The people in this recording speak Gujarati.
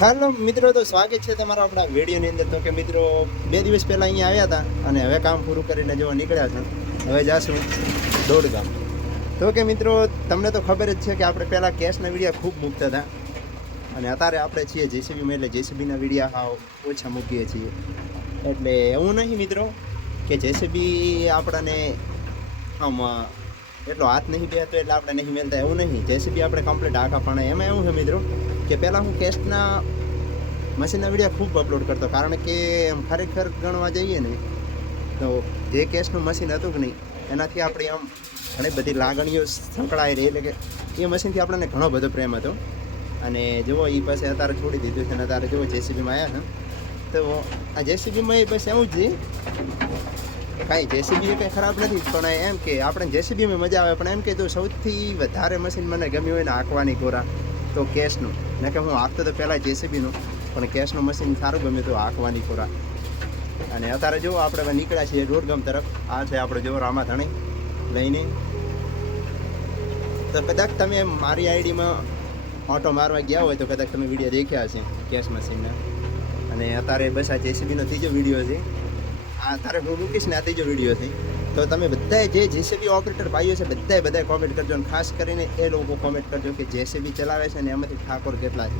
હાલો મિત્રો, તો સ્વાગત છે તમારા આપણા વિડીયોની અંદર. તો કે મિત્રો 2 દિવસ પહેલાં અહીંયા આવ્યા હતા અને હવે કામ પૂરું કરીને જો નીકળ્યા છે. હવે જાશું દોડગામ. તો કે મિત્રો તમને તો ખબર જ છે કે આપણે પહેલાં કેશના વિડીયા ખૂબ મૂકતા હતા અને અત્યારે આપણે છીએ જેસીબીમાં, એટલે જેસીબીના વિડીયા હાવ ઓછા મૂકીએ છીએ. એટલે એવું નહીં મિત્રો કે જેસીબી આપણને આમ એટલો હાથ નહીં બેહતો એટલે આપણે નહીં મેળતા, એવું નહીં. જેસીબી આપણે કમ્પ્લીટ આખા પાણે. એમાં એવું છે મિત્રો કે પહેલાં હું કેશના મશીનના વિડીયો ખૂબ અપલોડ કરતો, કારણ કે ખરેખર ગણવા જઈએ ને તો જે કેશનું મશીન હતું કે નહીં એનાથી આપણી આમ ઘણી બધી લાગણીઓ સંકળાઈ રહી, એટલે કે એ મશીનથી આપણને ઘણો બધો પ્રેમ હતો. અને જુઓ એ પાસે અત્યારે છોડી દીધું છે અને અત્યારે જુઓ જેસીબીમાં આવ્યા છે. તો આ જેસીબીમાં એ બસ એવું જ છે, કાંઈ જેસીબી કંઈ ખરાબ નથી, પણ એમ કે આપણે જેસીબીમાં મજા આવે. પણ એમ કે જો સૌથી વધારે મશીન મને ગમ્યું હોય ને હાંકવાની કોરા તો કેશનું. ને કે હું હાંકતો તો પહેલાં જેસીબીનું, પણ કેશનું મશીન સારું ગમ્યું હતું હાંકવાની કોરા. અને અત્યારે જુઓ આપણે હવે નીકળ્યા છીએ દોડગામ તરફ. આ છે આપણે જુઓ રામાધણી લઈને. તો કદાચ તમે મારી આઈડીમાં ઓટો મારવા ગયા હોય તો કદાચ તમે વિડીયો દેખ્યા હશે કેશ મશીનના. અને અત્યારે બસ આ જેસીબીનો ત્રીજો વિડીયો છે. આ અત્યારે હું મૂકીશ ને આ ત્રીજો વિડીયો છે. તો તમે બધાએ જે જેસીબી ઓપરેટર ભાઈઓ છે બધાએ કોમેન્ટ કરજો, અને ખાસ કરીને એ લોકો કોમેન્ટ કરજો કે જેસીબી ચલાવે છે ને એમાંથી ઠાકોર કેટલા છે.